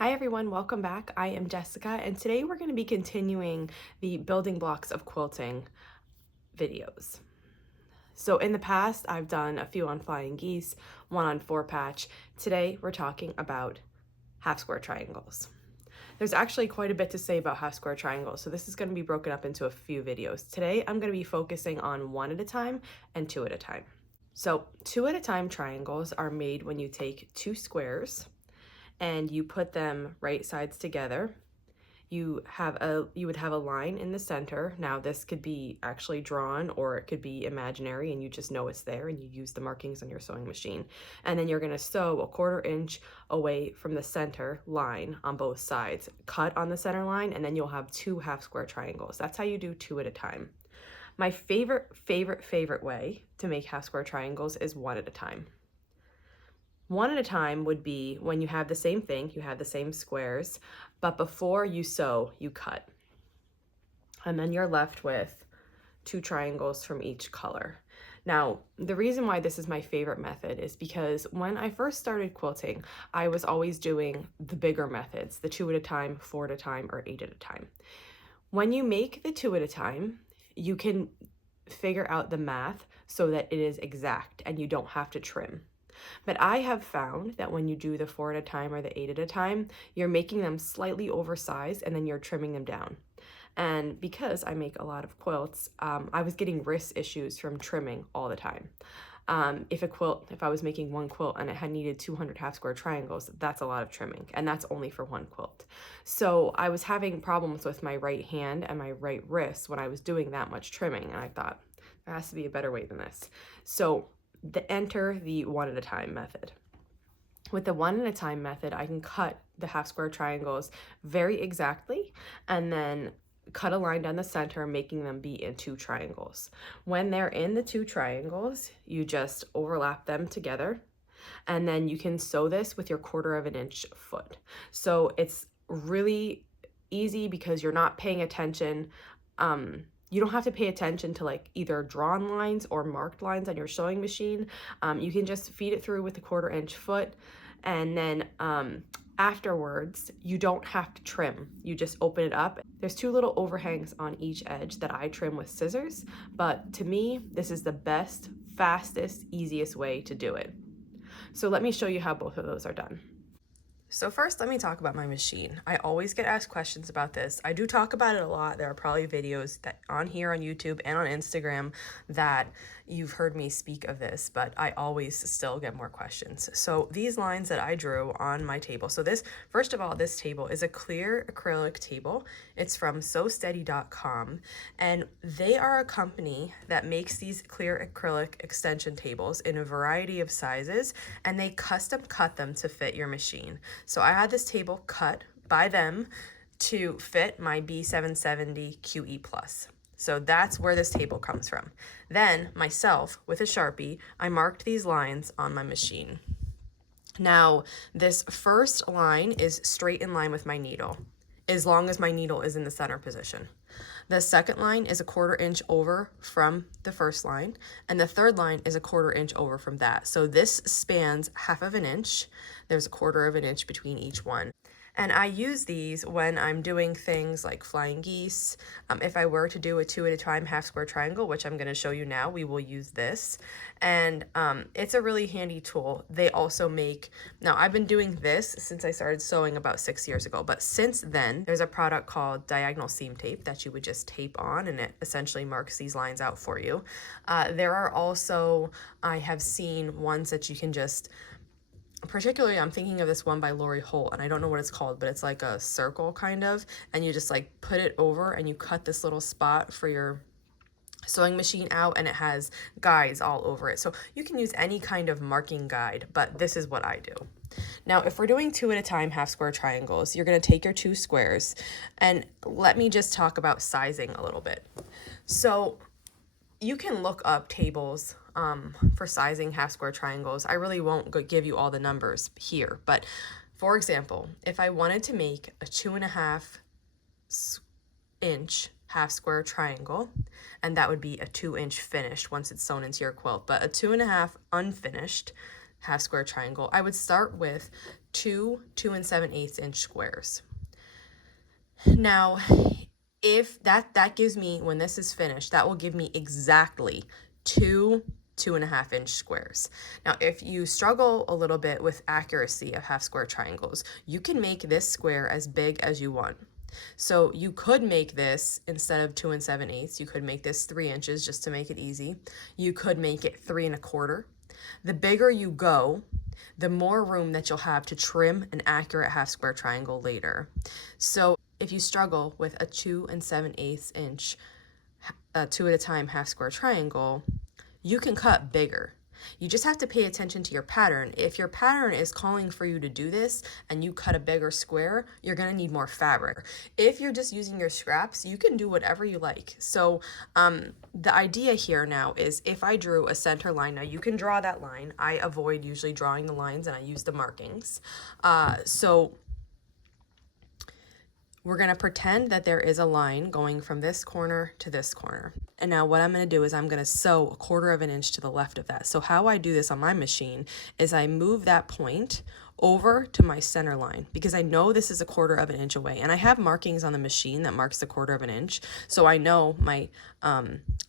Hi everyone, welcome back. I am Jessica, and today we're going to be continuing the building blocks of quilting videos. So in the past, I've done a few on flying geese, one on 4-patch. Today, we're talking about half square triangles. There's actually quite a bit to say about half square triangles, so this is going to be broken up into a few videos. Today, I'm going to be focusing on one at a time and two at a time. So 2 at a time triangles are made when you take two squares and you put them right sides together. You would have a line in the center. Now this could be actually drawn or it could be imaginary and you just know it's there and you use the markings on your sewing machine. And then you're gonna sew a 1/4 inch away from the center line on both sides. Cut on the center line and then you'll have 2 half square triangles. That's how you do 2 at a time. My favorite way to make half square triangles is 1 at a time. 1 at a time would be when you have the same thing, you have the same squares, but before you sew, you cut. And then you're left with 2 triangles from each color. Now, the reason why this is my favorite method is because when I first started quilting, I was always doing the bigger methods, the 2 at a time, 4 at a time, or 8 at a time. When you make the 2 at a time, you can figure out the math so that it is exact and you don't have to trim. But I have found that when you do the 4 at a time or the 8 at a time, you're making them slightly oversized and then you're trimming them down. And because I make a lot of quilts, I was getting wrist issues from trimming all the time. If I was making one quilt and it had needed 200 half square triangles, that's a lot of trimming, and that's only for one quilt. So I was having problems with my right hand and my right wrist when I was doing that much trimming, and I thought, there has to be a better way than this. So enter the 1 at a time method. With the 1 at a time method, I can cut the half square triangles very exactly and then cut a line down the center, making them be in 2 triangles. When they're in the 2 triangles, you just overlap them together, and then you can sew this with your 1/4 inch foot. So it's really easy because you're not paying attention. You don't have to pay attention to like either drawn lines or marked lines on your sewing machine. You can just feed it through with the 1/4 inch foot, and then afterwards you don't have to trim. You just open it up. There's 2 little overhangs on each edge that I trim with scissors, but to me this is the best, fastest, easiest way to do it. So let me show you how both of those are done. So first, let me talk about my machine. I always get asked questions about this. I do talk about it a lot. There are probably videos that on here on YouTube and on Instagram that you've heard me speak of this, but I always still get more questions. So these lines that I drew on my table. So this, first of all, this table is a clear acrylic table. It's from sewsteady.com, and they are a company that makes these clear acrylic extension tables in a variety of sizes, and they custom cut them to fit your machine. So I had this table cut by them to fit my B770 QE+. So that's where this table comes from. Then myself, with a Sharpie, I marked these lines on my machine. Now, this first line is straight in line with my needle, as long as my needle is in the center position. The second line is a 1/4 inch over from the first line, and the third line is a 1/4 inch over from that. So this spans 1/2 inch. There's a 1/4 inch between each one. And I use these when I'm doing things like flying geese. If I were to do a 2 at a time half square triangle, which I'm going to show you now, we will use this. And it's a really handy tool. They also make, now I've been doing this since I started sewing about 6 years ago, but since then there's a product called diagonal seam tape that you would just tape on, and it essentially marks these lines out for you. There are also, I have seen ones that you can just, particularly I'm thinking of this one by Lori Holt, and I don't know what it's called, but it's like a circle kind of, and you just like put it over and you cut this little spot for your sewing machine out, and it has guides all over it. So you can use any kind of marking guide, but this is what I do. Now, if we're doing 2 at a time half square triangles, you're going to take your 2 squares, and let me just talk about sizing a little bit. So you can look up tables for sizing half square triangles. I really won't give you all the numbers here, but for example, if I wanted to make a 2.5 inch half square triangle, and that would be a 2 inch finished once it's sewn into your quilt, but a 2.5 unfinished half square triangle, I would start with 2 2 7/8 inch squares. Now, if that gives me, when this is finished, that will give me exactly 2 2.5 inch squares. Now, if you struggle a little bit with accuracy of half square triangles, you can make this square as big as you want. So you could make this, instead of 2 7/8, you could make this 3 inches just to make it easy. You could make it 3 1/4. The bigger you go, the more room that you'll have to trim an accurate half square triangle later. So if you struggle with a 2 7/8 inch, 2 at a time half square triangle, you can cut bigger. You just have to pay attention to your pattern. If your pattern is calling for you to do this and you cut a bigger square, you're gonna need more fabric. If you're just using your scraps, you can do whatever you like. So the idea here now is, if I drew a center line, now you can draw that line. I avoid usually drawing the lines and I use the markings. So we're going to pretend that there is a line going from this corner to this corner. And now what I'm going to do is I'm going to sew 1/4 inch to the left of that. So how I do this on my machine is I move that point over to my center line, because I know this is 1/4 inch away. And I have markings on the machine that marks the 1/4 inch. So I know my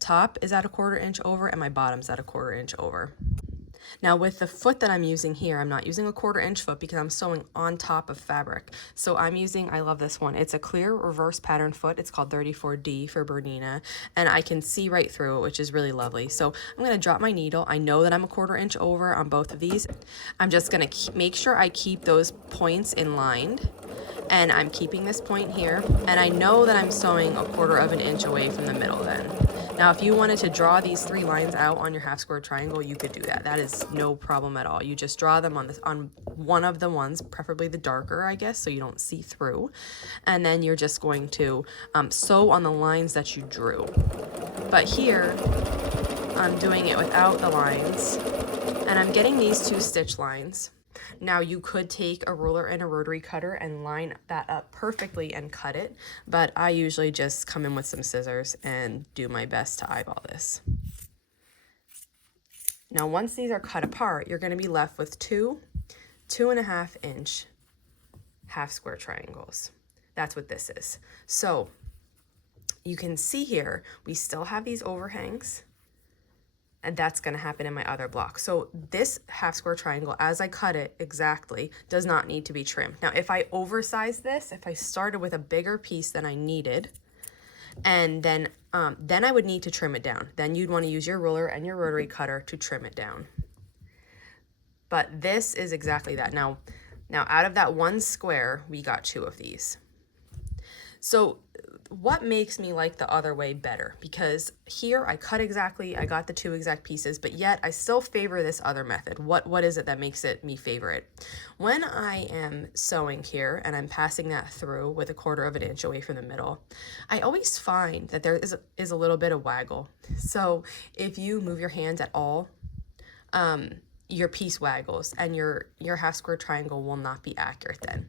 top is at 1/4 inch over and my bottom's at 1/4 inch over. Now with the foot that I'm using here, I'm not using a 1/4 inch foot because I'm sewing on top of fabric. So I'm using, I love this one. It's a clear reverse pattern foot. It's called 34D for Bernina, and I can see right through it, which is really lovely. So I'm gonna drop my needle. I know that I'm 1/4 inch over on both of these. I'm just gonna make sure I keep those points in line. And I'm keeping this point here, and I know that I'm sewing 1/4 inch away from the middle then. Now, if you wanted to draw these 3 lines out on your half square triangle, you could do that. That is no problem at all. You just draw them on one of the ones, preferably the darker, I guess, so you don't see through. And then you're just going to sew on the lines that you drew. But here, I'm doing it without the lines, and I'm getting these 2 stitch lines. Now you could take a ruler and a rotary cutter and line that up perfectly and cut it, but I usually just come in with some scissors and do my best to eyeball this. Now once these are cut apart, you're going to be left with 2 2.5 inch half square triangles. That's what this is. So you can see here, we still have these overhangs, and that's going to happen in my other block. So this half square triangle, as I cut it exactly, does not need to be trimmed. Now, if I oversize this, if I started with a bigger piece than I needed, and then I would need to trim it down. Then you'd want to use your ruler and your rotary cutter to trim it down. But this is exactly that. Now out of that one square, we got 2 of these. So what makes me like the other way better? Because here I cut exactly, I got the 2 exact pieces, but yet I still favor this other method. What is it that makes me favor it? When I am sewing here and I'm passing that through with 1/4 inch away from the middle, I always find that there is a little bit of waggle. So if you move your hands at all, your piece waggles and your half square triangle will not be accurate then.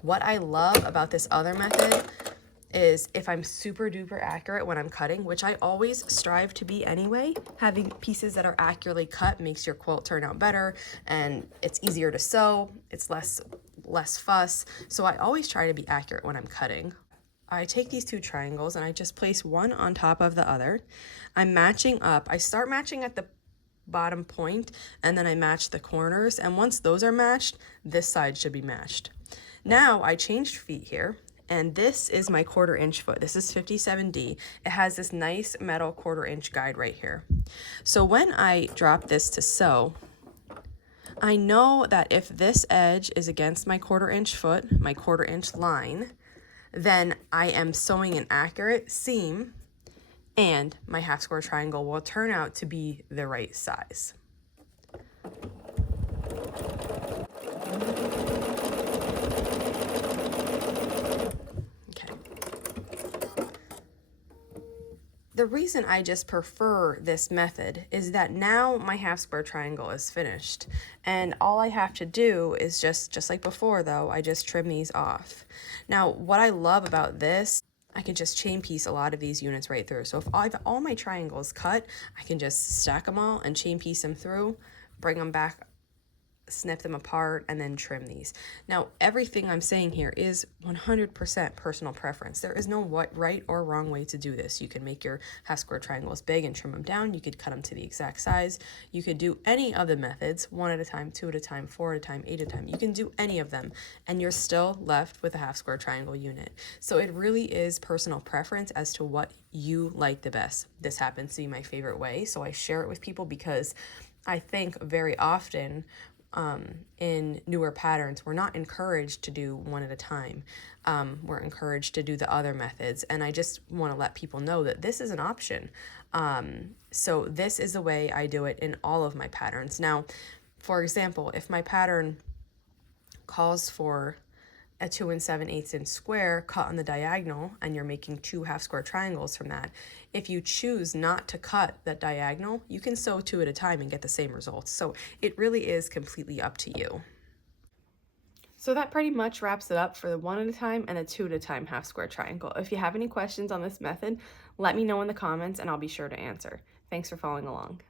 What I love about this other method is, if I'm super duper accurate when I'm cutting, which I always strive to be anyway, having pieces that are accurately cut makes your quilt turn out better, and it's easier to sew, it's less fuss. So I always try to be accurate when I'm cutting. I take these 2 triangles and I just place one on top of the other. I'm matching up. I start matching at the bottom point and then I match the corners, and once those are matched, this side should be matched. Now I changed feet here, and this is my 1/4 inch foot. This is 57D. It has this nice metal 1/4 inch guide right here. So when I drop this to sew, I know that if this edge is against my 1/4 inch foot, my 1/4 inch line, then I am sewing an accurate seam, and my half square triangle will turn out to be the right size. The reason I just prefer this method is that now my half square triangle is finished, and all I have to do is just like before though, I just trim these off. Now what I love about this, I can just chain piece a lot of these units right through. So if I have all my triangles cut, I can just stack them all and chain piece them through, bring them back snip them apart, and then trim these. Now, everything I'm saying here is 100% personal preference. There is no right or wrong way to do this. You can make your half square triangles big and trim them down. You could cut them to the exact size. You could do any of the methods, 1 at a time, 2 at a time, 4 at a time, 8 at a time. You can do any of them, and you're still left with a half square triangle unit. So it really is personal preference as to what you like the best. This happens to be my favorite way, so I share it with people because I think very often in newer patterns, we're not encouraged to do 1 at a time. We're encouraged to do the other methods, and I just want to let people know that this is an option. So this is the way I do it in all of my patterns. Now, for example, if my pattern calls for a 2 7/8 inch square cut on the diagonal, and you're making 2 half square triangles from that, if you choose not to cut that diagonal, you can sew 2 at a time and get the same results. So it really is completely up to you. So that pretty much wraps it up for the 1 at a time and a 2 at a time half square triangle. If you have any questions on this method, let me know in the comments and I'll be sure to answer. Thanks for following along.